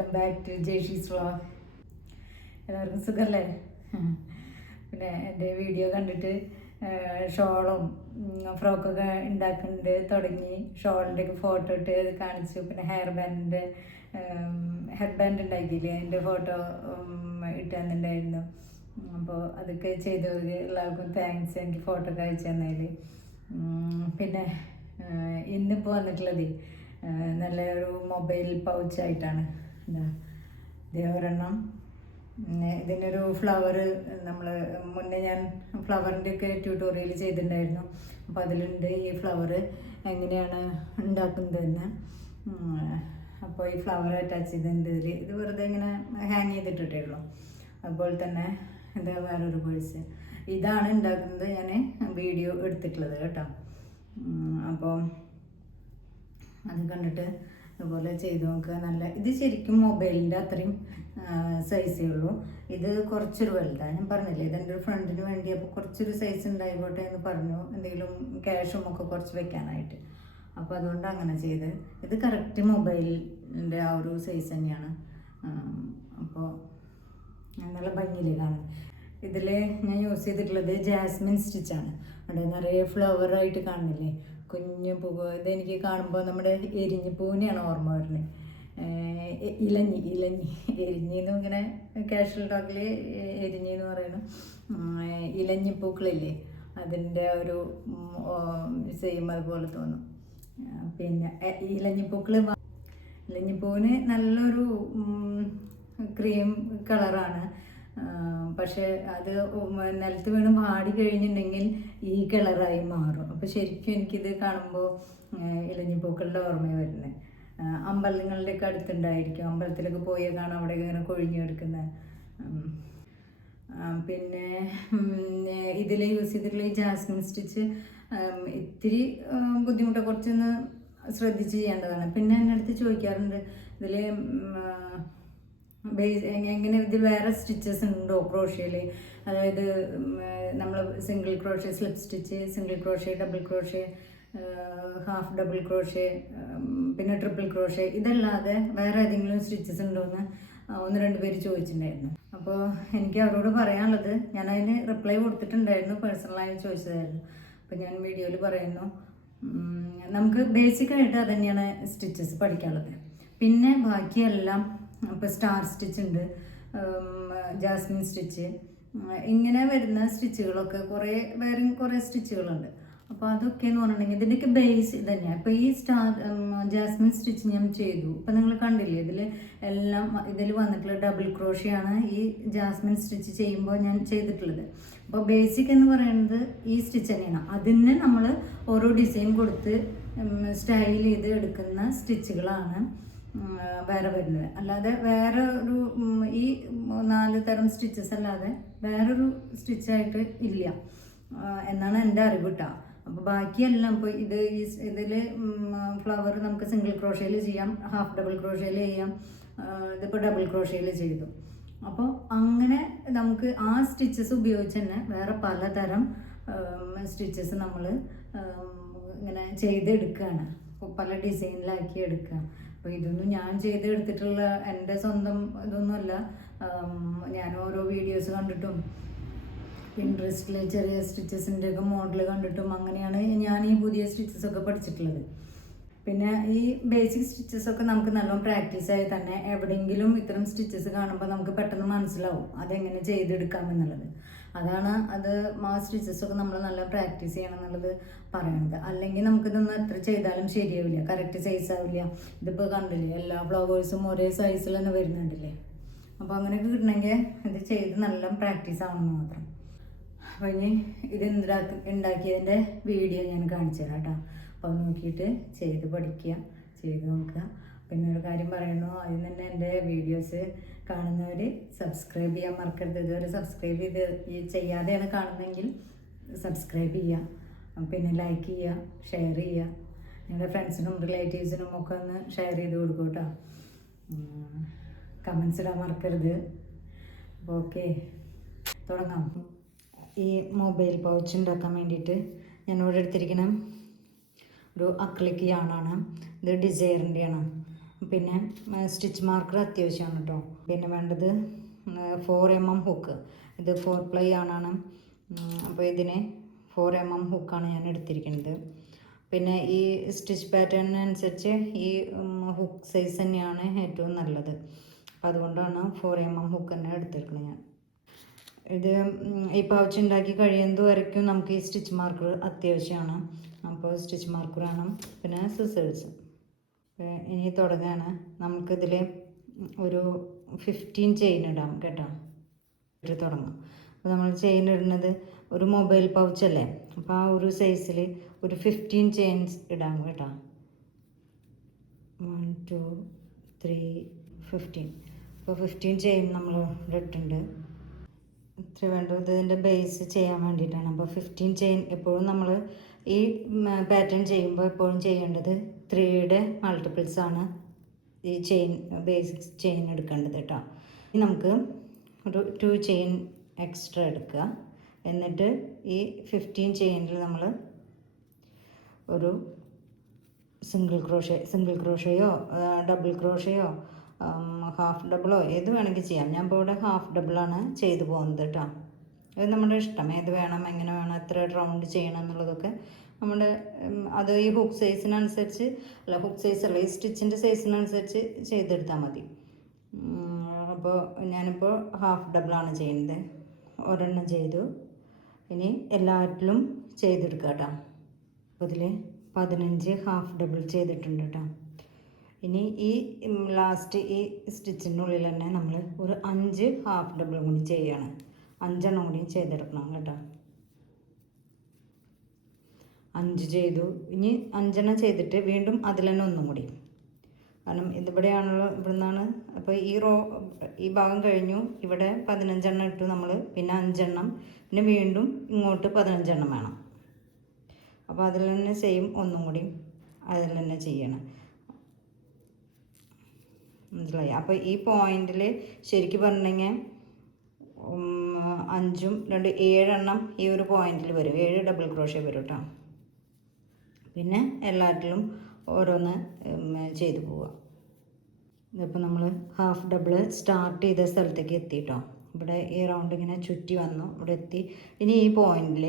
Welcome back to Jeshi's vlog. എല്ലാവർക്കും സുഖമല്ലേ? പിന്നെ എൻ്റെ വീഡിയോ കണ്ടിട്ട് ഷോളും ഫ്രോക്കൊക്കെ ഉണ്ടാക്കുന്നുണ്ട് തുടങ്ങി. ഷോളിൻ്റെയൊക്കെ ഫോട്ടോ ഇട്ട് കാണിച്ചു. പിന്നെ ഹെയർ ബാൻഡ് ഉണ്ടാക്കിയില്ലേ, അതിൻ്റെ ഫോട്ടോ ഇട്ട് തന്നിട്ടുണ്ടായിരുന്നു. അപ്പോൾ അതൊക്കെ ചെയ്തവർ എല്ലാവർക്കും താങ്ക്സ്, എനിക്ക് ഫോട്ടോ ഒക്കെ അയച്ചു തന്നതിൽ. പിന്നെ ഇന്നിപ്പോൾ വന്നിട്ടുള്ളത് നല്ലൊരു മൊബൈൽ പൗച്ചായിട്ടാണ്. എന്താ ഒരെണ്ണം. ഇതിനൊരു ഫ്ലവർ നമ്മൾ മുന്നേ ഞാൻ ഫ്ലവറിൻ്റെ ഒക്കെ ട്യൂട്ടോറിയൽ ചെയ്തിട്ടുണ്ടായിരുന്നു. അപ്പോൾ അതിലുണ്ട് ഈ ഫ്ലവർ എങ്ങനെയാണ് ഉണ്ടാക്കുന്നതെന്ന്. അപ്പോൾ ഈ ഫ്ലവർ അറ്റാച്ച് ചെയ്തിട്ടുണ്ട് ഇതിൽ. ഇത് വെറുതെ ഇങ്ങനെ ഹാങ് ചെയ്തിട്ടിട്ടേ ഉള്ളൂ. അതുപോലെ തന്നെ ഇത് വേറൊരു പേഴ്സ്. ഇതാണ് ഉണ്ടാക്കുന്നത് ഞാൻ വീഡിയോ എടുത്തിട്ടുള്ളത് കേട്ടോ. അപ്പോൾ അത് കണ്ടിട്ട് അതുപോലെ ചെയ്ത് നോക്കുക. നല്ല ഇത് ശരിക്കും മൊബൈലിൻ്റെ അത്രയും സൈസേ ഉള്ളൂ. ഇത് കുറച്ചൊരു വലുതാണ്. ഞാൻ പറഞ്ഞില്ലേ, ഇതെൻ്റെ ഒരു ഫ്രണ്ടിന് വേണ്ടി അപ്പോൾ കുറച്ചൊരു സൈസ് ഉണ്ടായിക്കോട്ടെ എന്ന് പറഞ്ഞു, എന്തെങ്കിലും ക്യാഷും ഒക്കെ കുറച്ച് വെക്കാനായിട്ട്. അപ്പോൾ അതുകൊണ്ട് അങ്ങനെ ചെയ്ത്. ഇത് കറക്റ്റ് മൊബൈലിൻ്റെ ആ ഒരു സൈസ് തന്നെയാണ്. അപ്പോൾ നല്ല ഭംഗിയിൽ കാണും. ഇതിൽ ഞാൻ യൂസ് ചെയ്തിട്ടുള്ളത് ജാസ്മിൻ സ്റ്റിച്ചാണ്. അവിടെ നിറയെ ഫ്ലവറായിട്ട് കാണുന്നില്ലേ, കുഞ്ഞു പൂവ്. ഇതെനിക്ക് കാണുമ്പോൾ നമ്മുടെ എരിഞ്ഞിപ്പൂവിനെയാണ് ഓർമ്മ വരുന്നത്. ഇലഞ്ഞി എരിഞ്ഞിന്നും ഇങ്ങനെ കാഷ്വൽ ടോക്കിൽ എരിഞ്ഞി എന്ന് പറയുന്നു. ഇലഞ്ഞിപ്പൂക്കളില്ലേ, അതിൻ്റെ ഒരു സെയിം അതുപോലെ തോന്നും. പിന്നെ ഇലഞ്ഞിപ്പൂവിന് നല്ലൊരു ക്രീം കളറാണ്. പക്ഷെ അത് നിലത്ത് വീണ് വാടി കഴിഞ്ഞിട്ടുണ്ടെങ്കിൽ ഈ കളറായി മാറും. അപ്പോൾ ശരിക്കും എനിക്കിത് കാണുമ്പോൾ ഇലഞ്ഞിപ്പൂക്കളുടെ ഓർമ്മ വരുന്നത്. അമ്പലങ്ങളുടെയൊക്കെ അടുത്തുണ്ടായിരിക്കും. അമ്പലത്തിലൊക്കെ പോയാൽ കാണാം അവിടെ ഇങ്ങനെ കൊഴിഞ്ഞു കിടക്കുന്നത്. പിന്നെ ഇതിൽ യൂസ് ചെയ്തിട്ടുള്ള ഈ ജാസ്മിൻ സ്റ്റിച്ച് ഇത്തിരി ബുദ്ധിമുട്ട്, കുറച്ചൊന്ന് ശ്രദ്ധിച്ച് ചെയ്യേണ്ടതാണ്. പിന്നെ എൻ്റെ അടുത്ത് ചോദിക്കാറുണ്ട് ഇതിൽ എങ്ങനെ ഇത് വേറെ സ്റ്റിച്ചസ് ഉണ്ടോ ക്രോഷ്യയിൽ, അതായത് നമ്മൾ single crochet slip stitch, single crochet, double crochet, half double crochet, പിന്നെ ട്രിപ്പിൾ ക്രോഷ്യ, ഇതല്ലാതെ വേറെ ഏതെങ്കിലും സ്റ്റിച്ചസ് ഉണ്ടോ എന്ന് ഒന്ന് രണ്ട് പേര് ചോദിച്ചിട്ടുണ്ടായിരുന്നു. അപ്പോൾ എനിക്ക് അവരോട് പറയാനുള്ളത്, ഞാൻ അതിന് റിപ്ലൈ കൊടുത്തിട്ടുണ്ടായിരുന്നു, പേഴ്സണലായി ചോദിച്ചതായിരുന്നു. അപ്പോൾ ഞാൻ വീഡിയോയിൽ പറയുന്നു, നമുക്ക് ബേസിക്കായിട്ട് അത് തന്നെയാണ് സ്റ്റിച്ചസ് പഠിക്കാനുള്ളത്. പിന്നെ ബാക്കിയെല്ലാം ഇപ്പോൾ സ്റ്റാർ സ്റ്റിച്ച് ഉണ്ട്, ജാസ്മിൻ സ്റ്റിച്ച്, ഇങ്ങനെ വരുന്ന സ്റ്റിച്ചുകളൊക്കെ വേറെയും കുറേ സ്റ്റിച്ചുകളുണ്ട്. അപ്പോൾ അതൊക്കെ എന്ന് പറഞ്ഞിട്ടുണ്ടെങ്കിൽ ഇതിൻ്റെയൊക്കെ ബേസ് ഇത് തന്നെയാണ്. ഇപ്പോൾ ഈ ജാസ്മിൻ സ്റ്റിച്ച് ഞാൻ ചെയ്തു. ഇപ്പം നിങ്ങൾ കണ്ടില്ലേ, ഇതിൽ വന്നിട്ടുള്ള ഡബിൾ ക്രോഷ്യാണ് ഈ ജാസ്മിൻ സ്റ്റിച്ച് ചെയ്യുമ്പോൾ ഞാൻ ചെയ്തിട്ടുള്ളത്. അപ്പോൾ ബേസിക് എന്ന് പറയുന്നത് ഈ സ്റ്റിച്ച് തന്നെയാണ്. അതിന് നമ്മൾ ഓരോ ഡിസൈൻ കൊടുത്ത് സ്റ്റൈൽ ചെയ്ത് എടുക്കുന്ന സ്റ്റിച്ചുകളാണ് വേറെ വരുന്നത്. അല്ലാതെ വേറെ ഒരു ഈ 4 തരം സ്റ്റിച്ചസ് അല്ലാതെ വേറൊരു സ്റ്റിച്ചായിട്ട് ഇല്ല എന്നാണ് എൻ്റെ അറിവ് കേട്ടോ. അപ്പോൾ ബാക്കിയെല്ലാം ഇപ്പോൾ ഇതിൽ ഫ്ലവർ നമുക്ക് സിംഗിൾ ക്രോഷ്യയിൽ ചെയ്യാം, ഹാഫ് ഡബിൾ ക്രോഷ്യയിൽ ചെയ്യാം, ഇതിപ്പോൾ ഡബിൾ ക്രോഷ്യയിൽ ചെയ്തു. അപ്പോൾ അങ്ങനെ നമുക്ക് ആ സ്റ്റിച്ചസ് ഉപയോഗിച്ച് തന്നെ വേറെ പലതരം സ്റ്റിച്ചസ് നമ്മൾ ഇങ്ങനെ ചെയ്തെടുക്കുകയാണ്, പല ഡിസൈനിലാക്കി എടുക്കുക. അപ്പോൾ ഇതൊന്നും ഞാൻ ചെയ്തെടുത്തിട്ടുള്ള എൻ്റെ സ്വന്തം ഇതൊന്നുമല്ല. ഞാൻ ഓരോ വീഡിയോസ് കണ്ടിട്ടും പിൻട്രസ്റ്റിൽ ചെറിയ സ്റ്റിച്ചസിൻ്റെ ഒക്കെ മോഡൽ കണ്ടിട്ടും അങ്ങനെയാണ് ഞാൻ ഈ പുതിയ സ്റ്റിച്ചസൊക്കെ പഠിച്ചിട്ടുള്ളത്. പിന്നെ ഈ ബേസിക് സ്റ്റിച്ചസൊക്കെ നമുക്ക് നല്ലോണം പ്രാക്ടീസായി തന്നെ എവിടെയെങ്കിലും ഇത്തരം സ്റ്റിച്ചസ് കാണുമ്പോൾ നമുക്ക് പെട്ടെന്ന് മനസ്സിലാവും അതെങ്ങനെ ചെയ്തെടുക്കാമെന്നുള്ളത്. അതാണ് ആ സ്റ്റിച്ചസൊക്കെ നമ്മൾ നല്ല പ്രാക്ടീസ് ചെയ്യണം എന്നുള്ളത് പറയുന്നത്. അല്ലെങ്കിൽ നമുക്കിതൊന്നും എത്ര ചെയ്താലും ശരിയാവില്ല, കറക്റ്റ് സൈസ് ആവില്ല. ഇതിപ്പോൾ കണ്ടില്ലേ, എല്ലാ ഫ്ലവേഴ്സും ഒരേ സൈസിൽ തന്നെ വരുന്നുണ്ടല്ലേ. അപ്പോൾ അങ്ങനെയൊക്കെ കിട്ടണമെങ്കിൽ ഇത് ചെയ്ത് നല്ല പ്രാക്ടീസ് ആവണമെന്ന് മാത്രം. അപ്പോൾ ഇനി ഇത് ഉണ്ടാക്കിയതിൻ്റെ വീഡിയോ ഞാൻ കാണിച്ചു തരാം കേട്ടോ. അപ്പോൾ നോക്കിയിട്ട് ചെയ്ത് പഠിക്കുക, ചെയ്ത് നോക്കുക. പിന്നെ ഒരു കാര്യം പറയുന്നു, അതിന് തന്നെ എൻ്റെ വീഡിയോസ് കാണുന്നവർ സബ്സ്ക്രൈബ് ചെയ്യാൻ മറക്കരുത്. ഇതുവരെ സബ്സ്ക്രൈബ് ചെയ്യാതെയാണ് കാണുന്നതെങ്കിൽ സബ്സ്ക്രൈബ് ചെയ്യുക, പിന്നെ ലൈക്ക് ചെയ്യുക, ഷെയർ ചെയ്യുക. നിങ്ങളുടെ ഫ്രണ്ട്സിനും റിലേറ്റീവ്സിനും ഒക്കെ ഒന്ന് ഷെയർ ചെയ്ത് കൊടുക്കും കേട്ടോ. കമൻസ് ഇടാൻ മറക്കരുത്. അപ്പോൾ ഓക്കെ, തുടങ്ങാം. ഈ മൊബൈൽ പൗച്ച് ഉണ്ടാക്കാൻ വേണ്ടിയിട്ട് ഞാൻ ഇവിടെ എടുത്തിരിക്കണം ഒരു അക്രിലിക് യാണാണ്. ഇത് ഡിസൈറിൻ്റെയാണ്. പിന്നെ സ്റ്റിച്ച് മാർക്കർ അത്യാവശ്യമാണ് കേട്ടോ. പിന്നെ വേണ്ടത് 4mm ഹുക്ക്. ഇത് 4 പ്ലൈ ആണ്. അപ്പോൾ ഇതിന് 4mm ഹുക്കാണ് ഞാൻ എടുത്തിരിക്കുന്നത്. പിന്നെ ഈ സ്റ്റിച്ച് പാറ്റേണിനനുസരിച്ച് ഈ ഹുക്ക് സൈസ് തന്നെയാണ് ഏറ്റവും നല്ലത്. അപ്പം അതുകൊണ്ടാണ് 4mm ഹുക്ക് തന്നെ എടുത്തിരിക്കുന്നത് ഞാൻ. ഇത് ഈ പൗച്ച് ഉണ്ടാക്കി കഴിയുന്നത് വരയ്ക്കും നമുക്ക് ഈ സ്റ്റിച്ച് മാർക്കർ അത്യാവശ്യമാണ്. അപ്പോൾ സ്റ്റിച്ച് മാർക്കർ വേണം. പിന്നെ സിസേഴ്സ്. ഇനി തുടങ്ങുകയാണ്. നമുക്കിതിൽ ഒരു 15 ചെയിൻ ഇടാം കേട്ടോ. തുടങ്ങാം. അപ്പോൾ നമ്മൾ ചെയിൻ ഇടുന്നത് ഒരു മൊബൈൽ പൗച്ചല്ലേ, അപ്പോൾ ആ ഒരു സൈസിൽ ഒരു 15 ചെയിൻസ് ഇടാം കേട്ടോ. 1 2 3 15. അപ്പോൾ 15 ചെയിൻ നമ്മൾ ഇട്ടിട്ടുണ്ട്. ഇത്ര വേണ്ടത് ഇതിൻ്റെ ബേസ് ചെയ്യാൻ വേണ്ടിയിട്ടാണ്. അപ്പോൾ 15 ചെയിൻ എപ്പോഴും നമ്മൾ ഈ പാറ്റേൺ ചെയ്യുമ്പോൾ എപ്പോഴും ചെയ്യേണ്ടത് 3യുടെ മൾട്ടിപ്പിൾസ് ആണ് ഈ ചെയിൻ ബേസിക് ചെയിൻ എടുക്കേണ്ടത് കേട്ടോ. ഇനി നമുക്ക് ഒരു 2 ചെയിൻ എക്സ്ട്രാ എടുക്കുക. എന്നിട്ട് ഈ 15 ചെയിനിൽ നമ്മൾ ഒരു സിംഗിൾ ക്രോഷയോ ഡബിൾ ക്രോഷയോ ഹാഫ് ഡബിളോ ഏത് വേണമെങ്കിൽ ചെയ്യാം. ഞാൻ ഇപ്പോൾ ഇവിടെ ഹാഫ് ഡബിളാണ് ചെയ്തു പോകുന്നത് കേട്ടോ. അത് നമ്മുടെ ഇഷ്ടം, ഏത് വേണം, എങ്ങനെ വേണം, എത്ര റൗണ്ട് ചെയ്യണം എന്നുള്ളതൊക്കെ നമ്മുടെ അത് ഈ ഹുക്ക് സൈസിനനുസരിച്ച് ഹുക്ക് സൈസ് അല്ല, ഈ സ്റ്റിച്ചിൻ്റെ സൈസിനനുസരിച്ച് ചെയ്തെടുത്താൽ മതി. അപ്പോൾ ഞാനിപ്പോൾ ഹാഫ് ഡബിളാണ് ചെയ്യുന്നത്. ഒരെണ്ണം ചെയ്തു. ഇനി എല്ലാറ്റിലും ചെയ്തെടുക്കുക കേട്ടോ. അപ്പോൾ ഇതിൽ 15 ഹാഫ് ഡബിൾ ചെയ്തിട്ടുണ്ട് കേട്ടോ. ഇനി ഈ ലാസ്റ്റ് ഈ സ്റ്റിച്ചിനുള്ളിൽ തന്നെ നമ്മൾ ഒരു 5 ഹാഫ് ഡബിൾ കൂടി ചെയ്യണം. 5 എണ്ണം കൂടി ചെയ്തെടുക്കണം കേട്ടോ. 5 ചെയ്തു. ഇനി 5 എണ്ണം ചെയ്തിട്ട് വീണ്ടും അതിൽ തന്നെ ഒന്നും കൂടി, കാരണം ഇതിവിടെയാണല്ലോ, ഇവിടെ നിന്നാണ്. അപ്പോൾ ഈ ഭാഗം കഴിഞ്ഞു. ഇവിടെ 15 എണ്ണം ഇട്ടു നമ്മൾ, പിന്നെ 5 എണ്ണം, പിന്നെ വീണ്ടും ഇങ്ങോട്ട് 15 എണ്ണം വേണം. അപ്പോൾ അതിൽ തന്നെ സെയിം ഒന്നും കൂടി അതിൽ തന്നെ ചെയ്യണം. മനസ്സിലായി? അപ്പോൾ ഈ പോയിന്റിൽ ശരിക്കും പറഞ്ഞെങ്കിൽ 5ഉം 2 7 എണ്ണം ഈ ഒരു പോയിന്റിൽ വരും. 7 ഡബിൾ ക്രോഷ്യ വരും കേട്ടോ. പിന്നെ എല്ലാറ്റിലും ഓരോന്ന് ചെയ്തു പോവുക. ഇതിപ്പോൾ നമ്മൾ ഹാഫ് ഡബിൾ സ്റ്റാർട്ട് ചെയ്ത സ്ഥലത്തേക്ക് എത്തി കേട്ടോ. ഇവിടെ ഈ റൗണ്ട് ഇങ്ങനെ ചുറ്റി വന്നു, ഇവിടെ എത്തി. ഇനി ഈ പോയിന്റിൽ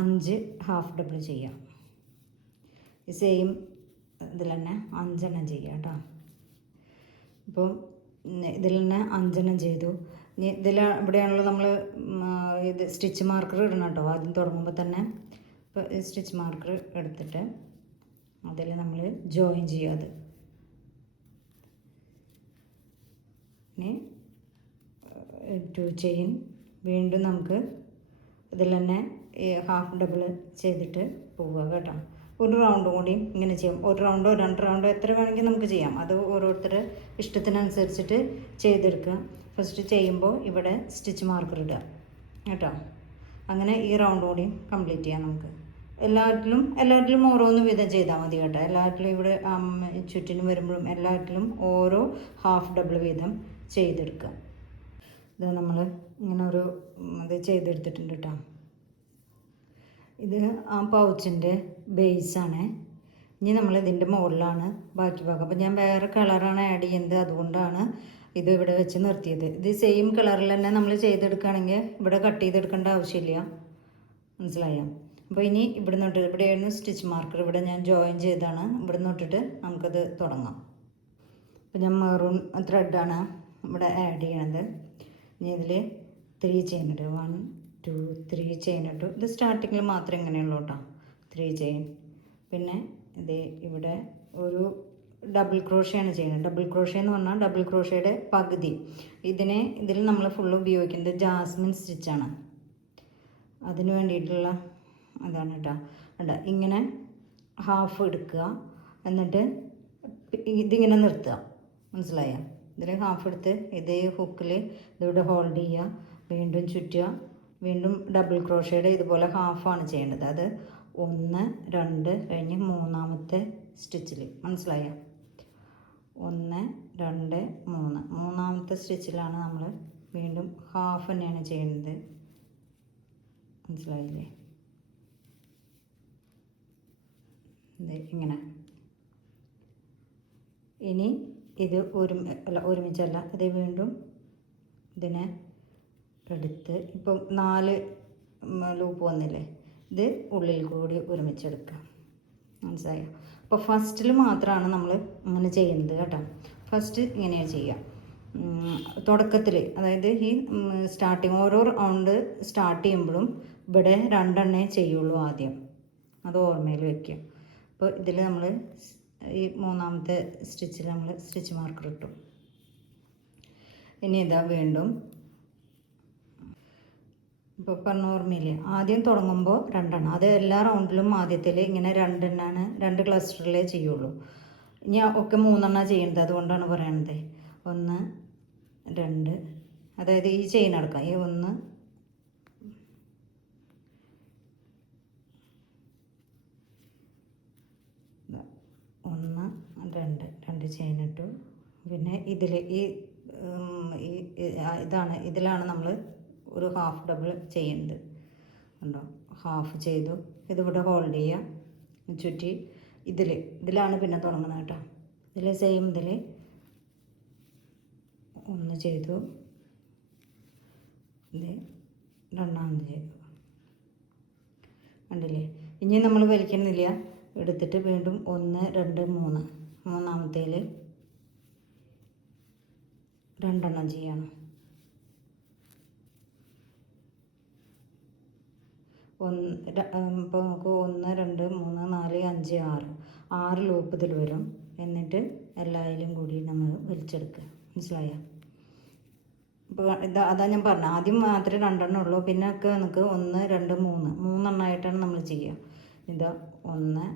5 ഹാഫ് ഡബിൾ ചെയ്യാം. ഈ സെയിം ഇതിൽ തന്നെ 5 എണ്ണം ചെയ്യാം കേട്ടോ. ഇപ്പം ഇതിൽ തന്നെ 5 എണ്ണം ചെയ്തു. ഇനി ഇവിടെയാണല്ലോ നമ്മൾ ഇത് സ്റ്റിച്ച് മാർക്കർ ഇടണം കേട്ടോ. ആദ്യം തുടങ്ങുമ്പോൾ തന്നെ ഇപ്പോൾ സ്റ്റിച്ച് മാർക്കർ എടുത്തിട്ട് അതിൽ നമ്മൾ ജോയിൻ ചെയ്യുക. അത് ഇനി 2 ചെയിൻ വീണ്ടും നമുക്ക് ഇതിൽ തന്നെ ഹാഫ് ഡബിൾ ചെയ്തിട്ട് പോവുക കേട്ടോ. ഒരു റൗണ്ടും കൂടി ഇങ്ങനെ ചെയ്യാം. ഒരു റൗണ്ടോ 2 റൗണ്ടോ എത്ര വേണമെങ്കിൽ നമുക്ക് ചെയ്യാം. അത് ഓരോരുത്തരുടെ ഇഷ്ടത്തിനനുസരിച്ചിട്ട് ചെയ്തെടുക്കുക. ഫസ്റ്റ് ചെയ്യുമ്പോൾ ഇവിടെ സ്റ്റിച്ച് മാർക്കർ ഇടുക കേട്ടോ. അങ്ങനെ ഈ റൗണ്ട് കൂടി കംപ്ലീറ്റ് ചെയ്യാം നമുക്ക്. എല്ലാറ്റിലും ഓരോന്ന് വീതം ചെയ്താൽ മതി കേട്ടോ. എല്ലാറ്റിലും ഇവിടെ ചുറ്റിനും വരുമ്പോഴും എല്ലാറ്റിലും ഓരോ ഹാഫ് ഡബിൾ വീതം ചെയ്തെടുക്കുക. ഇത് നമ്മൾ ഇങ്ങനെ ഒരു ഇത് ചെയ്തെടുത്തിട്ടുണ്ട് കേട്ടോ. ഇത് ആ പൗച്ചിൻ്റെ ബേസാണ്. ഇനി നമ്മൾ ഇതിൻ്റെ മുകളിലാണ് ബാക്കി ഭാഗം. അപ്പോൾ ഞാൻ വേറെ കളറാണ് ആഡ് ചെയ്യുന്നത്, അതുകൊണ്ടാണ് ഇത് ഇവിടെ വെച്ച് നിർത്തിയത്. ഇത് സെയിം കളറിൽ തന്നെ നമ്മൾ ചെയ്തെടുക്കുകയാണെങ്കിൽ ഇവിടെ കട്ട് ചെയ്തെടുക്കേണ്ട ആവശ്യമില്ല. മനസ്സിലായോ? അപ്പോൾ ഇനി ഇവിടെ നിന്നിട്ട് ഇവിടെയായിരുന്നു സ്റ്റിച്ച് മാർക്കർ, ഇവിടെ ഞാൻ ജോയിൻ ചെയ്താണ്. ഇവിടെ നിന്നിട്ടിട്ട് നമുക്കത് തുടങ്ങാം. അപ്പോൾ ഞാൻ മെറൂൺ ത്രെഡാണ് ഇവിടെ ആഡ് ചെയ്യണത്. ഇനി ഇതിൽ 3 ചെയിൻ ഇട്ട് 1 2 3 ചെയിൻ ഇട്ടു. ഇത് സ്റ്റാർട്ടിങ്ങിൽ മാത്രമേ ഇങ്ങനെയുള്ളൂ കേട്ടോ, 3 ചെയിൻ. പിന്നെ ഇത് ഇവിടെ ഒരു ഡബിൾ ക്രോഷയാണ് ചെയ്യുന്നത്. ഡബിൾ ക്രോഷ്യ എന്ന് പറഞ്ഞാൽ ഡബിൾ ക്രോഷ്യയുടെ പകുതി. ഇതിൽ നമ്മൾ ഫുള്ള് ഉപയോഗിക്കുന്നത് ജാസ്മിൻ സ്റ്റിച്ചാണ്. അതിന് വേണ്ടിയിട്ടുള്ള അതാണ് കേട്ടോ. ഇങ്ങനെ ഹാഫ് എടുക്കുക, എന്നിട്ട് ഇതിങ്ങനെ നിർത്തുക. മനസ്സിലായോ? ഇതിൽ ഹാഫ് എടുത്ത് ഇതേ ഹുക്കിൽ ഇതിവിടെ ഹോൾഡ് ചെയ്യുക, വീണ്ടും ചുറ്റുക, വീണ്ടും ഡബിൾ ക്രോഷ്യയുടെ ഇതുപോലെ ഹാഫാണ് ചെയ്യേണ്ടത്. അത് 1 2 കഴിഞ്ഞ് 3ാമത്തെ സ്റ്റിച്ചിൽ. മനസ്സിലായോ? 1 2 3 മൂന്നാമത്തെ സ്റ്റിച്ചിലാണ് നമ്മൾ വീണ്ടും ഹാഫ് തന്നെയാണ് ചെയ്യുന്നത്. മനസ്സിലായില്ലേ? ഇങ്ങനെ. ഇനി ഇത് ഒരുമിച്ചല്ല, ഇത് വീണ്ടും ഇതിനെ എടുത്ത് ഇപ്പം 4 ലൂപ്പ് വന്നില്ലേ, ഇത് ഉള്ളിൽ കൂടി ഒരുമിച്ചെടുക്കുക. മനസ്സിലായോ? അപ്പോൾ ഫസ്റ്റിൽ മാത്രമാണ് നമ്മൾ അങ്ങനെ ചെയ്യുന്നത് കേട്ടോ. ഫസ്റ്റ് ഇങ്ങനെയാണ് ചെയ്യുക. തുടക്കത്തിൽ, അതായത് ഈ സ്റ്റാർട്ടിങ് ഓരോ റൗണ്ട് സ്റ്റാർട്ട് ചെയ്യുമ്പോഴും ഇവിടെ 2 എണ്ണേ ചെയ്യുള്ളൂ ആദ്യം, അത് ഓർമ്മയിൽ വയ്ക്കുക. അപ്പോൾ ഇതിൽ നമ്മൾ ഈ 3ാമത്തെ സ്റ്റിച്ചിൽ നമ്മൾ സ്റ്റിച്ച് മാർക്കർ ഇട്ടു. ഇനി ഇതാ വീണ്ടും ഇപ്പോൾ പറഞ്ഞ ഓർമ്മയില്ലേ, ആദ്യം തുടങ്ങുമ്പോൾ 2 എണ്ണം, അത് എല്ലാ റൗണ്ടിലും ആദ്യത്തിൽ ഇങ്ങനെ 2 എണ്ണമാണ്, 2 ക്ലസ്റ്ററിലേ ചെയ്യുള്ളൂ. ഇനി ഒക്കെ 3 എണ്ണം ചെയ്യേണ്ടത്, അതുകൊണ്ടാണ് പറയണത്. 1 2, അതായത് ഈ ചെയിൻ അടക്കാം, ഈ 1 2 ചെയിൻ ഇട്ടു. പിന്നെ ഇതിൽ ഇതാണ്, ഇതിലാണ് നമ്മൾ ഒരു ഹാഫ് ഡബിൾ ചെയ്യുന്നത്. ഉണ്ടോ? ഹാഫ് ചെയ്തു. ഇതിവിടെ ഹോൾഡ് ചെയ്യുക, ചുറ്റി ഇതിലാണ് പിന്നെ തുടങ്ങുന്നത് കേട്ടോ. ഇതിൽ സെയിം ഇതിൽ 1 ചെയ്തു, ഇത് 2ാമത് ചെയ്തു. കണ്ടില്ലേ? ഇനി നമ്മൾ വലിക്കുന്നില്ല, എടുത്തിട്ട് വീണ്ടും 1 2 3, 3ാമത്തേൽ 2 എണ്ണം ചെയ്യണം. 1 ഇപ്പോൾ നമുക്ക് 1 2 3 4 5 6 ലൂപ്പ് ഇതിൽ വരും. എന്നിട്ട് എല്ലാവരും കൂടി നമ്മൾ വലിച്ചെടുക്കുക. മനസ്സിലായോ? ഇപ്പോൾ അതാ ഞാൻ പറഞ്ഞത്, ആദ്യം മാത്രമേ 2 എണ്ണം ഉള്ളൂ, പിന്നെ ഒക്കെ നമുക്ക് 1 2 3 എണ്ണമായിട്ടാണ് നമ്മൾ ചെയ്യുക. ഇതാ 1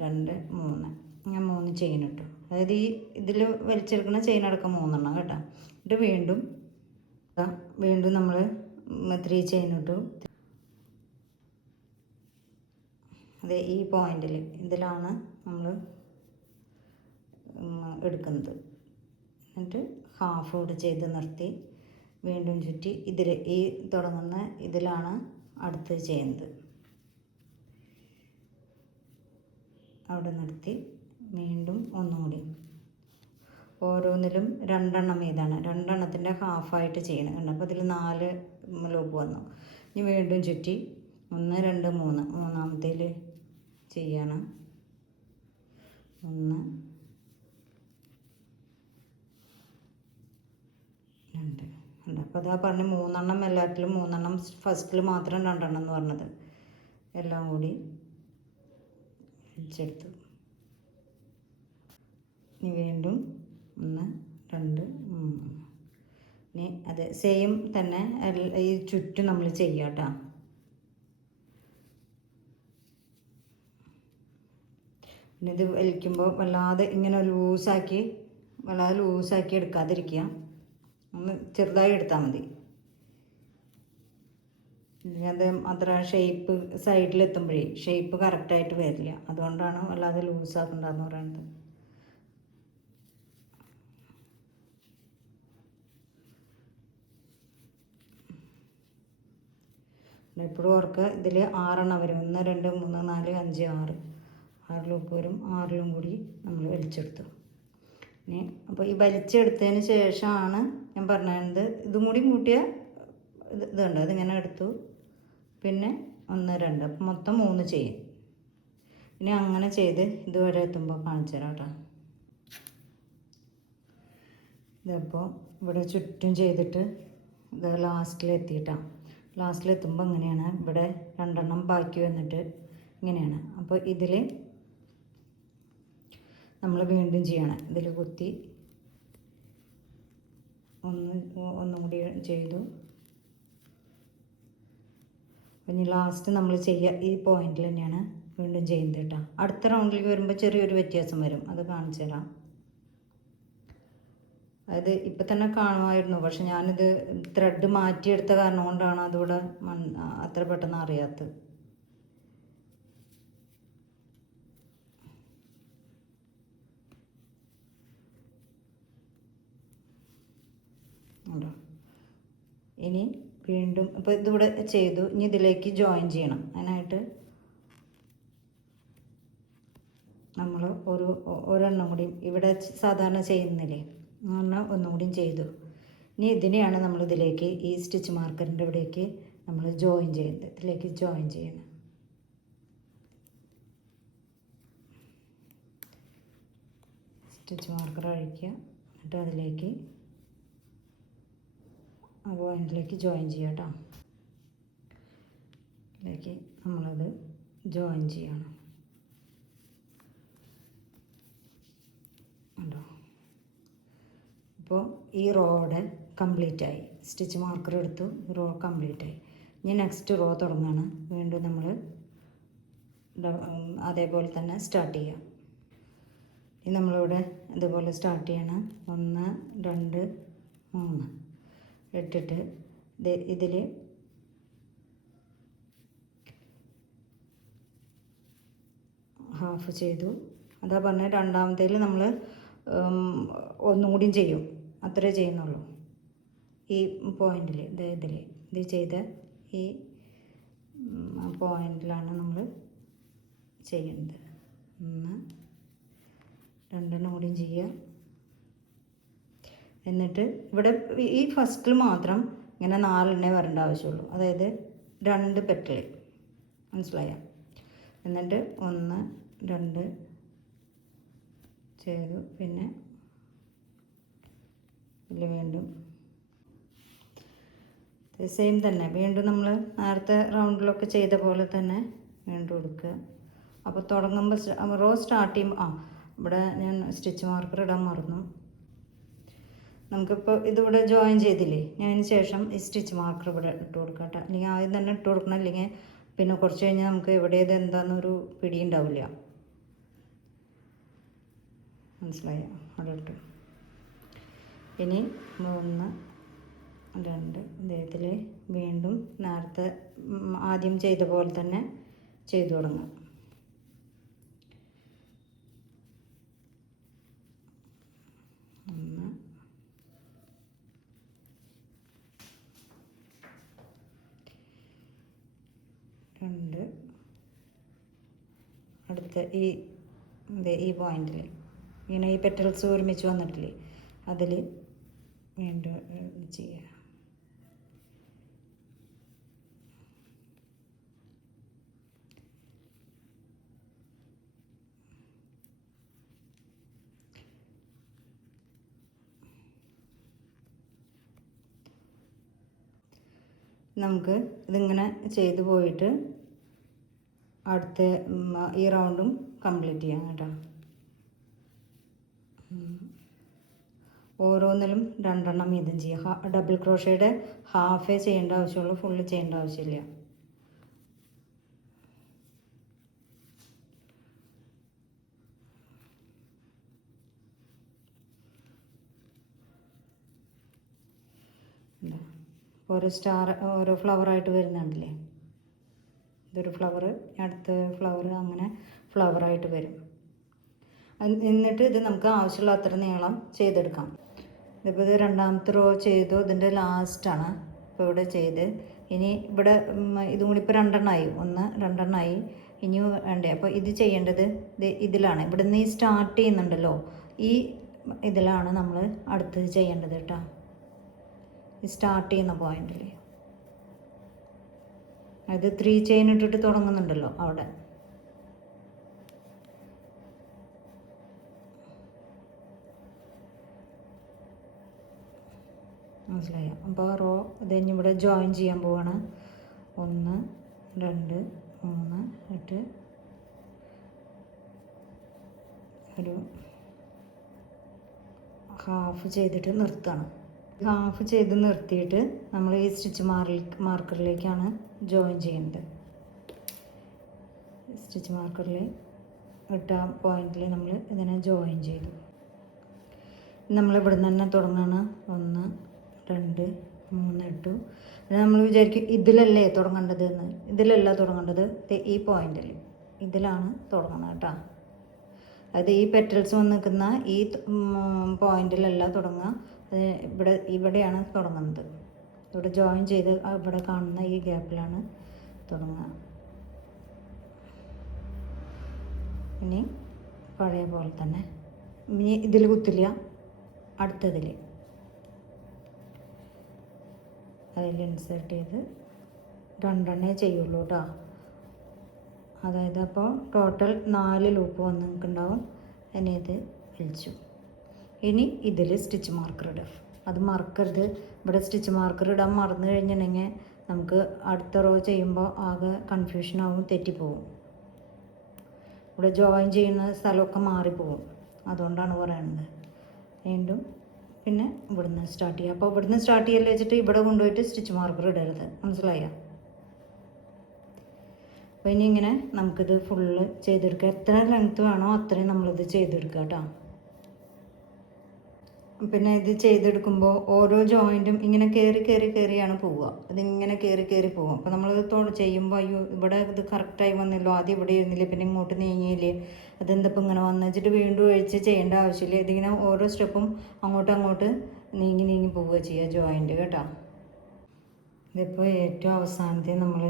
2 3, ഞാൻ 3 ചെയിൻ ഇട്ടു. അതായത് ഈ ഇതിൽ വലിച്ചെടുക്കുന്ന ചെയിൻ അടക്കം 3 എണ്ണം കേട്ടോ. എന്നിട്ട് വീണ്ടും നമ്മൾ 3 ചെയിൻ ഇട്ടു. അതെ, ഈ പോയിന്റിൽ ഇതിലാണ് നമ്മൾ എടുക്കുന്നത്. എന്നിട്ട് ഹാഫ് ഇവിടെ ചെയ്ത് നിർത്തി, വീണ്ടും ചുറ്റി ഈ തുടങ്ങുന്ന ഇതിലാണ് അടുത്ത് ചെയ്യുന്നത്. അവിടെ നിർത്തി വീണ്ടും ഒന്നുകൂടി ഓരോന്നിലും 2 എണ്ണം വീതമാണ്, 2 എണ്ണത്തിൻ്റെ ഹാഫായിട്ട് ചെയ്യണം. കണ്ടോ? അപ്പോൾ ഇതിൽ 4 ലൂപ്പ് വന്നു. ഇനി വീണ്ടും ചുറ്റി 1 2 3, 3ാമത്തേൽ ചെയ്യണം. 1 2. ഉണ്ട്. അപ്പോൾ അതാ പറഞ്ഞ് 3 എണ്ണം എല്ലാറ്റിലും 3 എണ്ണം, ഫസ്റ്റിൽ മാത്രം 2 എണ്ണം എന്ന് പറഞ്ഞത്. എല്ലാം കൂടി വെച്ചെടുത്തു. ഇനി വീണ്ടും 1 2 3. ഇനി അത് സെയിം തന്നെ ഈ ചുറ്റും നമ്മൾ ചെയ്യാം കേട്ടോ. പിന്നെ ഇത് വലിക്കുമ്പോൾ വല്ലാതെ ലൂസാക്കി എടുക്കാതിരിക്കുക. ഒന്ന് ചെറുതായി എടുത്താൽ മതി. അത് അത്ര ഷേപ്പ് സൈഡിലെത്തുമ്പോഴേ ഷേപ്പ് കറക്റ്റായിട്ട് വരില്ല. അതുകൊണ്ടാണ് വല്ലാതെ ലൂസാക്കണ്ടെന്ന് പറയുന്നത്. എപ്പോഴും ഓർക്കുക, ഇതിൽ 6 എണ്ണം വരും. 1 2 3 4 5 6 ലൂപ്പ് വരും. 6ലും കൂടി നമ്മൾ വലിച്ചെടുത്തു. ഇനി അപ്പോൾ ഈ വലിച്ചെടുത്തതിന് ശേഷമാണ് ഞാൻ പറഞ്ഞത്, ഇതും കൂടി കൂട്ടിയ ഇതുണ്ട്, അതിങ്ങനെ എടുത്തു. പിന്നെ 1 2, അപ്പം മൊത്തം 3 ചെയ്യും. ഇനി അങ്ങനെ ചെയ്ത് ഇതുവരെ എത്തുമ്പോൾ കാണിച്ചു തരാം കേട്ടോ. ഇതിപ്പോൾ ഇവിടെ ചുറ്റും ചെയ്തിട്ട് ഇത് ലാസ്റ്റിലെത്തിയിട്ടാണ്. ലാസ്റ്റിലെത്തുമ്പോൾ ഇങ്ങനെയാണ്. ഇവിടെ 2 എണ്ണം ബാക്കി വന്നിട്ട് ഇങ്ങനെയാണ്. അപ്പോൾ ഇതിൽ നമ്മൾ വീണ്ടും ചെയ്യണം. ഇതിൽ കുത്തി ഒന്നും കൂടി ചെയ്തു. ഇനി ലാസ്റ്റ് നമ്മൾ ചെയ്യുക ഈ പോയിന്റിൽ തന്നെയാണ് വീണ്ടും ചെയ്യുന്നത് കേട്ടോ. അടുത്ത റൗണ്ടിലേക്ക് വരുമ്പോൾ ചെറിയൊരു വ്യത്യാസം വരും, അത് കാണിച്ചു തരാം. അത് ഇപ്പം തന്നെ കാണുമായിരുന്നു, പക്ഷെ ഞാനിത് ത്രെഡ് മാറ്റിയെടുത്ത കാരണം കൊണ്ടാണ് അതുകൂടെ അത്ര പെട്ടെന്ന് അറിയാത്തത്. ഉണ്ടോ? ഇനി വീണ്ടും ഇപ്പോൾ ഇതിവിടെ ചെയ്തു. ഇനി ഇതിലേക്ക് ജോയിൻ ചെയ്യണം. അതിനായിട്ട് നമ്മൾ ഒരെണ്ണം കൂടി ഇവിടെ സാധാരണ ചെയ്യുന്നില്ലേ അങ്ങനെ ഒന്നും കൂടി ചെയ്തു. ഇനി ഇതിനെയാണ് നമ്മൾ ഇതിലേക്ക് ഈ സ്റ്റിച്ച് മാർക്കറിൻ്റെ ഇവിടേക്ക് നമ്മൾ ജോയിൻ ചെയ്യുന്നത്. ഇതിലേക്ക് ജോയിൻ ചെയ്യണം. സ്റ്റിച്ച് മാർക്കർ അഴിക്കുക, എന്നിട്ട് അതിലേക്ക് ആ പോയിന്റിലേക്ക് ജോയിൻ ചെയ്യുക കേട്ടോ. ഇതിലേക്ക് നമ്മളത് ജോയിൻ ചെയ്യണം. ഉണ്ടോ? അപ്പോൾ ഈ റോഡ് കംപ്ലീറ്റ് ആയി. സ്റ്റിച്ച് മാർക്കർ എടുത്തു, റോ കംപ്ലീറ്റ് ആയി. ഇനി നെക്സ്റ്റ് റോ തുടങ്ങുകയാണ്. വീണ്ടും നമ്മൾ അതേപോലെ തന്നെ സ്റ്റാർട്ട് ചെയ്യാം. ഇനി നമ്മളിവിടെ ഇതുപോലെ സ്റ്റാർട്ട് ചെയ്യണം. 1 2 3 ഇട്ടിട്ട് ഇതിൽ ഹാഫ് ചെയ്തു. അതാ പറഞ്ഞ രണ്ടാമത്തേൽ നമ്മൾ ഒന്നും കൂടിയും ചെയ്യും, അത്രേ ചെയ്യുന്നുള്ളൂ. ഈ പോയിന്റിൽ ഇത് ചെയ്ത ഈ പോയിന്റിലാണ് നമ്മൾ ചെയ്യേണ്ടത്. 1 2 കൂടിയും ചെയ്യുക. എന്നിട്ട് ഇവിടെ ഈ ഫസ്റ്റിൽ മാത്രം ഇങ്ങനെ 4 വരേണ്ട ആവശ്യമുള്ളൂ, അതായത് 2 പെറ്റൽ. മനസ്സിലായോ? എന്നിട്ട് 1 2 ചെയ്തു. പിന്നെ ഇതിൽ വീണ്ടും സെയിം തന്നെ വീണ്ടും നമ്മൾ നേരത്തെ റൗണ്ടിലൊക്കെ ചെയ്ത പോലെ തന്നെ വീണ്ടും എടുക്കുക. അപ്പോൾ തുടങ്ങുമ്പോൾ റോ സ്റ്റാർട്ട് ചെയ്യുമ്പോൾ ഇവിടെ ഞാൻ സ്റ്റിച്ച് മാർക്കർ ഇടാൻ മറന്നു. നമുക്കിപ്പോൾ ഇതിവിടെ ജോയിൻ ചെയ്തില്ലേ, ഞാൻ അതിന് ശേഷം ഈ സ്റ്റിച്ച് മാർക്കർ ഇവിടെ ഇട്ട് കൊടുക്കാം കേട്ടോ. അല്ലെങ്കിൽ ആദ്യം തന്നെ ഇട്ട് കൊടുക്കണം, അല്ലെങ്കിൽ പിന്നെ കുറച്ച് കഴിഞ്ഞാൽ നമുക്ക് എവിടെ ഇത് എന്താണെന്നൊരു പിടി ഉണ്ടാവില്ല. മനസ്സിലായോ? അവിടെ ഇട്ടു. ഇനി 1 2 ഇദ്ദേഹത്തിൽ വീണ്ടും നേരത്തെ ആദ്യം ചെയ്ത പോലെ തന്നെ ചെയ്തു തുടങ്ങാം. 1 2 അടുത്ത ഈ പോയിന്റിൽ ഇങ്ങനെ ഈ പെറ്റൽസ് ഒരുമിച്ച് വന്നിട്ടില്ലേ, അതിൽ വീണ്ടും ചെയ്യുക. നമുക്ക് ഇതിങ്ങനെ ചെയ്തു പോയിട്ട് അടുത്ത ഈ റൗണ്ടും കംപ്ലീറ്റ് ചെയ്യാം കേട്ടോ. ഓരോന്നിലും 2 വീതം ചെയ്യുക. ഡബിൾ ക്രോഷയുടെ ഹാഫേ ചെയ്യേണ്ട ആവശ്യമുള്ളൂ, ഫുള്ള് ചെയ്യേണ്ട ആവശ്യമില്ല. ഓരോ സ്റ്റാർ ഓരോ ഫ്ലവറായിട്ട് വരുന്നുണ്ടല്ലേ. ഇതൊരു ഫ്ലവർ, അടുത്ത ഫ്ലവർ, അങ്ങനെ ഫ്ലവറായിട്ട് വരും. എന്നിട്ട് ഇത് നമുക്ക് ആവശ്യമുള്ള അത്ര നീളം ചെയ്തെടുക്കാം. ഇതിപ്പോൾ ഇത് രണ്ടാമത്തെ റോ ചെയ്തു, ഇതിൻ്റെ ലാസ്റ്റാണ് ഇപ്പോൾ ഇവിടെ ചെയ്ത്. ഇനി ഇവിടെ ഇതും കൂടി ഇപ്പോൾ 2 ആയി, 1 2 ആയി. ഇനിയും വേണ്ടേ? അപ്പോൾ ഇത് ചെയ്യേണ്ടത് ഇതിലാണ്. ഇവിടെ നിന്ന് ഈ സ്റ്റാർട്ട് ചെയ്യുന്നുണ്ടല്ലോ, ഈ ഇതിലാണ് നമ്മൾ അടുത്തത് ചെയ്യേണ്ടത് കേട്ടോ. ഈ സ്റ്റാർട്ട് ചെയ്യുന്ന പോയിന്റിൽ അത് 3 ചെയിൻ ഇട്ടിട്ട് തുടങ്ങുന്നുണ്ടല്ലോ അവിടെ. മനസ്സിലായോ? അപ്പോൾ റോ ഇത് കഴിഞ്ഞ് ഇവിടെ ജോയിൻ ചെയ്യാൻ പോവാണ്. 1 2 3 ഇട്ട് ഒരു ഹാഫ് ചെയ്തിട്ട് നിർത്തണം. ഹാഫ് ചെയ്ത് നിർത്തിയിട്ട് നമ്മൾ ഈ സ്റ്റിച്ച് മാർക്കറിലേക്കാണ് ജോയിൻ ചെയ്യുന്നത്. സ്റ്റിച്ച് മാർക്കറിൽ ഇട്ട പോയിന്റിൽ നമ്മൾ ഇതിനെ ജോയിൻ ചെയ്തു. നമ്മളിവിടെ നിന്ന് തന്നെ തുടങ്ങുകയാണ്. 1 2 3 ഇട്ടു. നമ്മൾ വിചാരിക്കും ഇതിലല്ലേ തുടങ്ങേണ്ടത് എന്ന്. ഇതിലല്ല തുടങ്ങേണ്ടത്, ഈ പോയിന്റിൽ ഇതിലാണ് തുടങ്ങുന്നത് കേട്ടോ. അത് ഈ പെറ്റൽസ് വന്ന് നിൽക്കുന്ന ഈ പോയിന്റിലല്ല തുടങ്ങുക, ഇവിടെയാണ് തുടങ്ങുന്നത്. ഇവിടെ ജോയിൻ ചെയ്ത് ഇവിടെ കാണുന്ന ഈ ഗ്യാപ്പിലാണ് തുടങ്ങുക. ഇനി പഴയ പോലെ തന്നെ. ഇനി ഇതിൽ കുത്തില്ല, അടുത്തതിൽ അതിൽ ഇൻസേർട്ട് ചെയ്ത് 2 ചെയ്യുള്ളൂ കേട്ടോ. അതായത് അപ്പോൾ ടോട്ടൽ 4 ലൂപ്പ് വന്ന് നിൽക്കുന്നുണ്ടാവും. ഇനി ഇത് വലിച്ചു. ഇനി ഇതിൽ സ്റ്റിച്ച് മാർക്കർ ഇടുക. അത് മറക്കരുത്. ഇവിടെ സ്റ്റിച്ച് മാർക്കർ ഇടാൻ മറന്നു കഴിഞ്ഞിട്ടുണ്ടെങ്കിൽ നമുക്ക് അടുത്ത റോ ചെയ്യുമ്പോൾ ആകെ കൺഫ്യൂഷനാവും, തെറ്റിപ്പോവും. ഇവിടെ ജോയിൻ ചെയ്യുന്ന സ്ഥലമൊക്കെ മാറിപ്പോവും. അതുകൊണ്ടാണ് പറയുന്നത്. വീണ്ടും പിന്നെ ഇവിടുന്ന് സ്റ്റാർട്ട് ചെയ്യുക. അപ്പോൾ ഇവിടുന്ന് സ്റ്റാർട്ട് ചെയ്യൽ വെച്ചിട്ട് ഇവിടെ കൊണ്ടുപോയിട്ട് സ്റ്റിച്ച് മാർക്കർ ഇടരുത്. മനസ്സിലായോ? അപ്പോൾ ഇനി ഇങ്ങനെ നമുക്കിത് ഫുള്ള് ചെയ്തെടുക്കുക. എത്ര ലെങ്ത്ത് വേണോ അത്രയും നമ്മളിത് ചെയ്തെടുക്കുക കേട്ടോ. പിന്നെ ഇത് ചെയ്തെടുക്കുമ്പോൾ ഓരോ ജോയിൻറ്റും ഇങ്ങനെ കയറിയാണ് പോവുക. ഇതിങ്ങനെ കയറി പോകും. അപ്പോൾ നമ്മളിത് ചെയ്യുമ്പോൾ അയ്യോ ഇവിടെ ഇത് കറക്റ്റായി വന്നല്ലോ, ആദ്യം ഇവിടെ ഇരുന്നില്ലേ, പിന്നെ ഇങ്ങോട്ട് നീങ്ങിയില്ലേ, അതെന്തപ്പോൾ ഇങ്ങനെ വന്നു വെച്ചിട്ട് വീണ്ടും ഒഴിച്ച് ചെയ്യേണ്ട ആവശ്യമില്ല. ഇതിങ്ങനെ ഓരോ സ്റ്റെപ്പും അങ്ങോട്ട് നീങ്ങി പോവുക ചെയ്യുക ജോയിൻറ്റ് കേട്ടോ. ഇതിപ്പോൾ ഏറ്റവും അവസാനത്തെ നമ്മൾ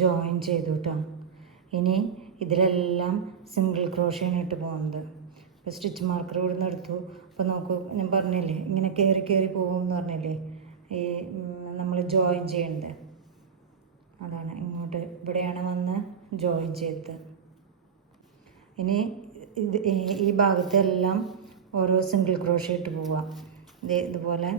ജോയിൻ ചെയ്തു കേട്ടോ. ഇനി ഇതിലെല്ലാം സിംഗിൾ ക്രോഷ്യാണ് ഇട്ട് പോകുന്നത്. ഇപ്പോൾ സ്റ്റിച്ച് മാർക്കർ ഇവിടെ നിന്ന് എടുത്തു. അപ്പോൾ നോക്കൂ, ഞാൻ പറഞ്ഞില്ലേ ഇങ്ങനെ കയറി പോകും എന്ന് പറഞ്ഞില്ലേ, ഈ നമ്മൾ ജോയിൻ ചെയ്യേണ്ടത് അതാണ്. ഇങ്ങോട്ട് ഇവിടെയാണ് വന്ന് ജോയിൻ ചെയ്തത്. ഇനി ഈ ഭാഗത്തെല്ലാം ഓരോ സിംഗിൾ ക്രോഷ്യ ഇട്ട് പോവാം. ഇതുപോലെ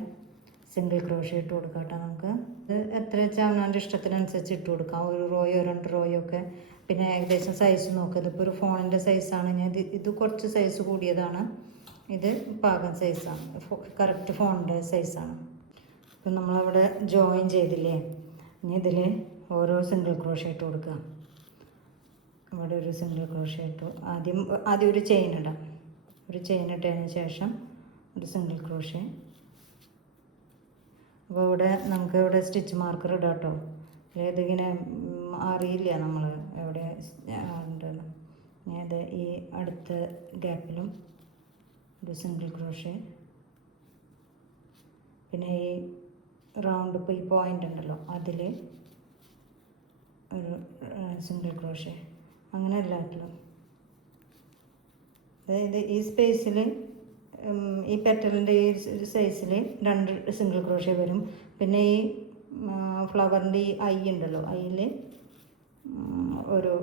സിംഗിൾ ക്രോഷ്യ ഇട്ട് കൊടുക്കാം കേട്ടോ. നമുക്ക് ഇത് എത്ര വെച്ചാൽ അവനവൻ്റെ ഇഷ്ടത്തിനനുസരിച്ച് ഇട്ട് കൊടുക്കാം. 1 റോയോ 2 റോയോ ഒക്കെ. പിന്നെ ഏകദേശം സൈസ് നോക്കുക. ഇതിപ്പോൾ ഒരു ഫോണിൻ്റെ സൈസാണ്. ഞാൻ ഇത് കുറച്ച് സൈസ് കൂടിയതാണ്. ഇത് പാകം സൈസാണ്, കറക്റ്റ് ഫോണിൻ്റെ സൈസാണ്. ഇപ്പം നമ്മളവിടെ ജോയിൻ ചെയ്തില്ലേ, ഇനി ഇതിൽ ഓരോ സിംഗിൾ ക്രോഷ്യ ഇട്ട് കൊടുക്കുക. ഇവിടെ ഒരു സിംഗിൾ ക്രോഷ്യ ഇട്ടു. ആദ്യം ഒരു ചെയിൻ ഇടാം. ഒരു ചെയിൻ ഇട്ടതിന് ശേഷം ഒരു സിംഗിൾ ക്രോഷ്യ. അപ്പോൾ നമുക്ക് ഇവിടെ സ്റ്റിച്ച് മാർക്കർ ഇടാം കേട്ടോ. ഇതിങ്ങനെ അറിയില്ല നമ്മൾ എവിടെ ഉണ്ടെന്ന്. ഞാൻ ഈ അടുത്ത ഗ്യാപ്പിലും ഒരു സിംഗിൾ ക്രോഷ്യ. പിന്നെ ഈ റൗണ്ട് ഇപ്പോൾ ഈ പോയിൻ്റ് ഉണ്ടല്ലോ അതിൽ ഒരു സിംഗിൾ ക്രോഷ്യ. അങ്ങനെ എല്ലാറ്റിലും അതായത് ഈ സ്പേസിൽ ഈ പെറ്റലിൻ്റെ ഈ സൈസിൽ 2 സിംഗിൾ ക്രോഷ്യ വരും. പിന്നെ ഈ ഫ്ലവറിൻ്റെ ഈ ഐ ഉണ്ടല്ലോ, അതിൽ ഒരു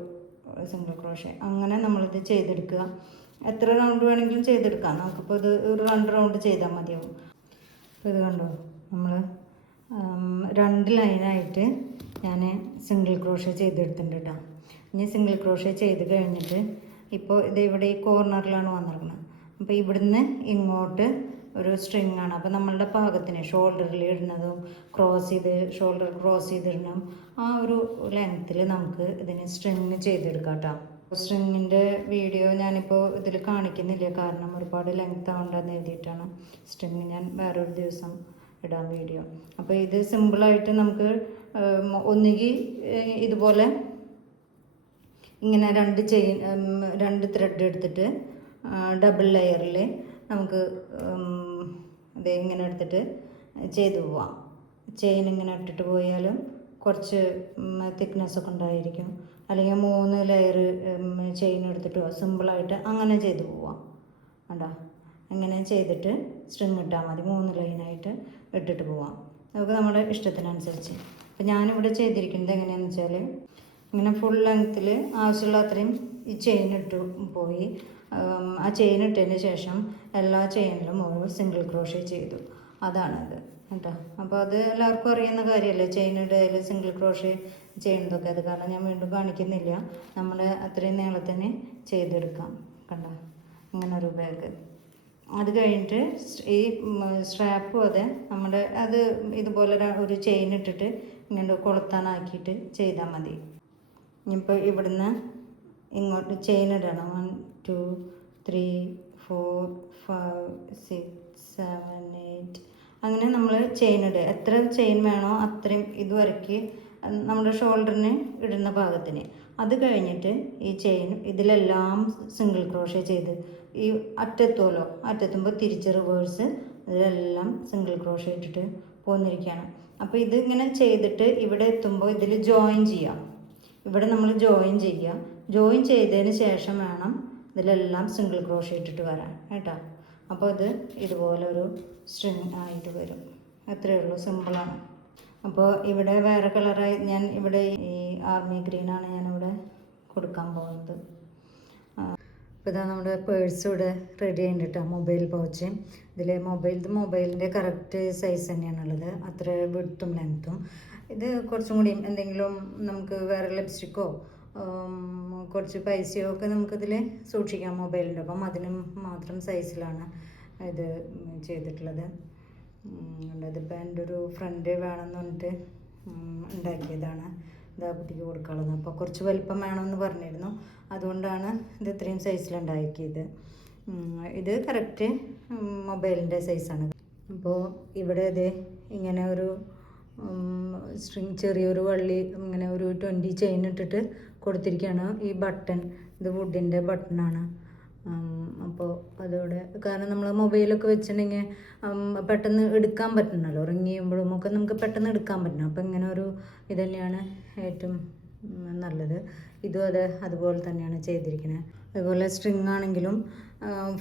സിംഗിൾ ക്രോഷ്യ. അങ്ങനെ നമ്മളിത് ചെയ്തെടുക്കുക. എത്ര റൗണ്ട് വേണമെങ്കിലും ചെയ്തെടുക്കാം. നമുക്കിപ്പോൾ ഇത് ഒരു 2 റൗണ്ട് ചെയ്താൽ മതിയാവും. അപ്പോൾ ഇത് കണ്ടോ, നമ്മൾ 2 ലൈനായിട്ട് ഞാൻ സിംഗിൾ ക്രോഷ്യ ചെയ്തെടുത്തിട്ടുണ്ട് കേട്ടോ. ഇനി സിംഗിൾ ക്രോഷ്യ ചെയ്ത് കഴിഞ്ഞിട്ട് ഇപ്പോൾ ഇത് ഇവിടെ ഈ കോർണറിലാണ് വന്നിരിക്കുന്നത്. അപ്പോൾ ഇവിടുന്ന് ഇങ്ങോട്ട് ഒരു സ്ട്രിങ് ആണ്. അപ്പോൾ നമ്മളുടെ പാകത്തിന് ഷോൾഡറിൽ ഇടുന്നതും ഷോൾഡർ ക്രോസ് ചെയ്തിടണം. ആ ഒരു ലെങ്ത്തിൽ നമുക്ക് ഇതിന് സ്ട്രിങ് ചെയ്തെടുക്കാം കേട്ടോ. സ്ട്രിങ്ങിൻ്റെ വീഡിയോ ഞാനിപ്പോൾ ഇതിൽ കാണിക്കുന്നില്ല, കാരണം ഒരുപാട് ലെങ്ത് ആവണ്ടെന്ന് എഴുതിയിട്ടാണ്. സ്ട്രിങ് ഞാൻ വേറൊരു ദിവസം ഇടാം വീഡിയോ. അപ്പോൾ ഇത് സിമ്പിളായിട്ട് നമുക്ക് ഒന്നുകിൽ ഇതുപോലെ ഇങ്ങനെ 2 ത്രെഡ് എടുത്തിട്ട് ഡബിൾ ലെയറിൽ നമുക്ക് ഇത് ഇങ്ങനെ എടുത്തിട്ട് ചെയ്തു പോവാം. ചെയിൻ ഇങ്ങനെ ഇട്ടിട്ട് പോയാലും കുറച്ച് തിക്നെസ്സൊക്കെ ഉണ്ടായിരിക്കും. അല്ലെങ്കിൽ 3 ലെയർ ചെയിൻ എടുത്തിട്ടോ സിമ്പിളായിട്ട് അങ്ങനെ ചെയ്തു പോവാം. കണ്ടോ, അങ്ങനെ ചെയ്തിട്ട് സ്ട്രിങ് ഇട്ടാൽ മതി. 3 ലൈനായിട്ട് ഇട്ടിട്ട് പോവാം. നമുക്ക് നമ്മുടെ ഇഷ്ടത്തിനനുസരിച്ച്. അപ്പോൾ ഞാനിവിടെ ചെയ്തിരിക്കുന്നത് എങ്ങനെയാണെന്ന് വെച്ചാൽ ഇങ്ങനെ ഫുൾ ലെങ്ത്തിൽ ആവശ്യമുള്ള അത്രയും ഈ ചെയിൻ ഇട്ടു പോയി. ആ ചെയിൻ ഇട്ടതിന് ശേഷം എല്ലാ ചെയിനിലും ഓരോ സിംഗിൾ ക്രോഷ്യ ചെയ്തു. അതാണത് കേട്ടോ. അപ്പോൾ അത് എല്ലാവർക്കും അറിയുന്ന കാര്യമല്ലേ, ചെയിൻ ഇടയിൽ സിംഗിൾ ക്രോഷ്യ ചെയ്യുന്നതൊക്കെ. അത് കാരണം ഞാൻ വീണ്ടും കാണിക്കുന്നില്ല. നമ്മൾ അത്രയും നീളത്തിന് ചെയ്തെടുക്കാം. കണ്ടോ, ഇങ്ങനൊരു ബാഗ്. അത് കഴിഞ്ഞിട്ട് ഈ സ്ട്രാപ്പും അതെ അത് ഇതുപോലെ ഒരു ചെയിൻ ഇട്ടിട്ട് ഇങ്ങനെ കൊളുത്താനാക്കിയിട്ട് ചെയ്താൽ മതി. ഇനിയിപ്പോൾ ഇവിടുന്ന് ഇങ്ങോട്ട് ചെയിൻ ഇടണം. 1 2 3 4 5 6 7 8 അങ്ങനെ നമ്മൾ ചെയിൻ ഇടുക. എത്ര ചെയിൻ വേണോ അത്രയും ഇതുവരയ്ക്ക് നമ്മുടെ ഷോൾഡറിന് ഇടുന്ന ഭാഗത്തിന്. അത് കഴിഞ്ഞിട്ട് ഈ ചെയിൻ ഇതിലെല്ലാം സിംഗിൾ ക്രോഷ്യ ചെയ്ത് ഈ അറ്റെത്തുമ്പോൾ തിരിച്ച് റിവേഴ്സ് ഇതിലെല്ലാം സിംഗിൾ ക്രോഷ്യ ഇട്ടിട്ട് പോന്നിരിക്കുകയാണ്. അപ്പോൾ ഇതിങ്ങനെ ചെയ്തിട്ട് ഇവിടെ എത്തുമ്പോൾ ഇതിൽ ജോയിൻ ചെയ്യാം. ഇവിടെ നമ്മൾ ജോയിൻ ചെയ്യുക. ജോയിൻ ചെയ്തതിന് ശേഷം വേണം ഇതിലെല്ലാം സിംഗിൾ ക്രോഷ്യ ഇട്ടിട്ട് വരാം കേട്ടോ. അപ്പോൾ ഇത് ഇതുപോലെ ഒരു സ്ട്രിങ് ആയിട്ട് വരും. അത്രയേ ഉള്ളൂ, സിമ്പിളാണ്. അപ്പോൾ ഇവിടെ വേറെ കളറായി ഞാൻ ഇവിടെ ഈ ആർമി ഗ്രീനാണ് ഞാനിവിടെ കൊടുക്കാൻ പോകുന്നത്. അപ്പോൾ ഇതാ നമ്മുടെ പേഴ്സ് ഇവിടെ റെഡി ആയിട്ട് കേട്ടോ. മൊബൈൽ പൗച്ച് ഇതിൽ മൊബൈലിൻ്റെ കറക്റ്റ് സൈസ് തന്നെയാണുള്ളത്, അത്ര വിഡ്ത്തും ലെങ്ത്തും. ഇത് കുറച്ചും കൂടി എന്തെങ്കിലും നമുക്ക് വേറെ ലിപ്സ്റ്റിക്കോ കുറച്ച് പൈസയോ ഒക്കെ നമുക്കിതിൽ സൂക്ഷിക്കാം മൊബൈലിൻ്റെ ഒപ്പം. അതിന് മാത്രം സൈസിലാണ് ഇത് ചെയ്തിട്ടുള്ളത്. ഇതിപ്പോൾ എൻ്റെ ഒരു ഫ്രണ്ട് വേണമെന്ന് പറഞ്ഞിട്ട് ഉണ്ടാക്കിയതാണ്. ഇതാ കുട്ടിക്ക് കൊടുക്കാനുള്ളത്. അപ്പോൾ കുറച്ച് വലിപ്പം വേണമെന്ന് പറഞ്ഞിരുന്നു, അതുകൊണ്ടാണ് ഇത് ഇത്രയും സൈസിലുണ്ടാക്കിയത്. ഇത് കറക്റ്റ് മൊബൈലിൻ്റെ സൈസാണ്. അപ്പോൾ ഇവിടെ ഇത് ഇങ്ങനെ ഒരു സ്ട്രിങ് ചെറിയൊരു വള്ളി ഇങ്ങനെ ഒരു 20 ചെയിൻ ഇട്ടിട്ട് കൊടുത്തിരിക്കുകയാണ്. ഈ ബട്ടൺ ഇത് വുഡിൻ്റെ ബട്ടണാണ്. അപ്പോൾ അതോടെ കാരണം നമ്മൾ മൊബൈലൊക്കെ വെച്ചിട്ടുണ്ടെങ്കിൽ പെട്ടെന്ന് എടുക്കാൻ പറ്റണമല്ലോ, റിങ് ചെയ്യുമ്പോഴും ഒക്കെ നമുക്ക് പെട്ടെന്ന് എടുക്കാൻ പറ്റണം. അപ്പോൾ ഇങ്ങനെ ഒരു ഇത് തന്നെയാണ് ഏറ്റവും നല്ലത്. ഇതും അതുപോലെ തന്നെയാണ് ചെയ്തിരിക്കുന്നത്. അതുപോലെ സ്ട്രിങ് ആണെങ്കിലും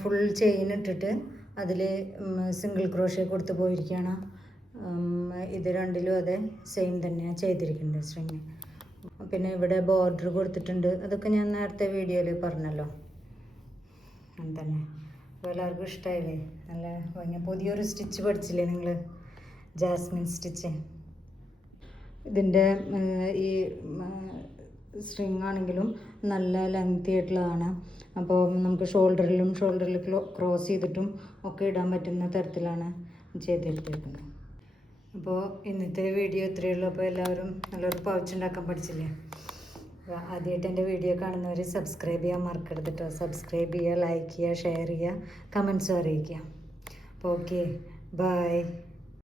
ഫുൾ ചെയിൻ ഇട്ടിട്ട് അതിൽ സിംഗിൾ ക്രോഷ്യ കൊടുത്ത് പോയിരിക്കുകയാണ്. ഇത് രണ്ടിലും സെയിം തന്നെയാണ് ചെയ്തിരിക്കുന്നത് സ്ട്രിങ്. പിന്നെ ഇവിടെ ബോർഡർ കൊടുത്തിട്ടുണ്ട്, അതൊക്കെ ഞാൻ നേരത്തെ വീഡിയോയിൽ പറഞ്ഞല്ലോ. അങ്ങനെ തന്നെ. അപ്പോൾ എല്ലാവർക്കും ഇഷ്ടമായില്ലേ? നല്ല ഭംഗി. പുതിയൊരു സ്റ്റിച്ച് പഠിച്ചില്ലേ നിങ്ങൾ, ജാസ്മിൻ സ്റ്റിച്ച്. ഇതിൻ്റെ ഈ സ്ട്രിങ് ആണെങ്കിലും നല്ല ലെങ്തി ആയിട്ടുള്ളതാണ്. അപ്പോൾ നമുക്ക് ഷോൾഡറിൽ ക്രോസ് ചെയ്തിട്ടും ഒക്കെ ഇടാൻ പറ്റുന്ന തരത്തിലാണ് ചെയ്തെടുത്തിരിക്കുന്നത്. അപ്പോൾ ഇന്നത്തെ വീഡിയോ ഇത്രയേ ഉള്ളൂ. അപ്പോൾ എല്ലാവരും നല്ലൊരു പൗച്ച് ഉണ്ടാക്കാൻ പഠിച്ചില്ലേ? ആദ്യമായിട്ട് എൻ്റെ വീഡിയോ കാണുന്നവർ സബ്സ്ക്രൈബ് ചെയ്യാൻ മറക്കരുത് കേട്ടോ. സബ്സ്ക്രൈബ് ചെയ്യുക, ലൈക്ക് ചെയ്യുക, ഷെയർ ചെയ്യുക, കമൻസും അറിയിക്കുക. അപ്പോൾ ഓക്കെ, ബൈ.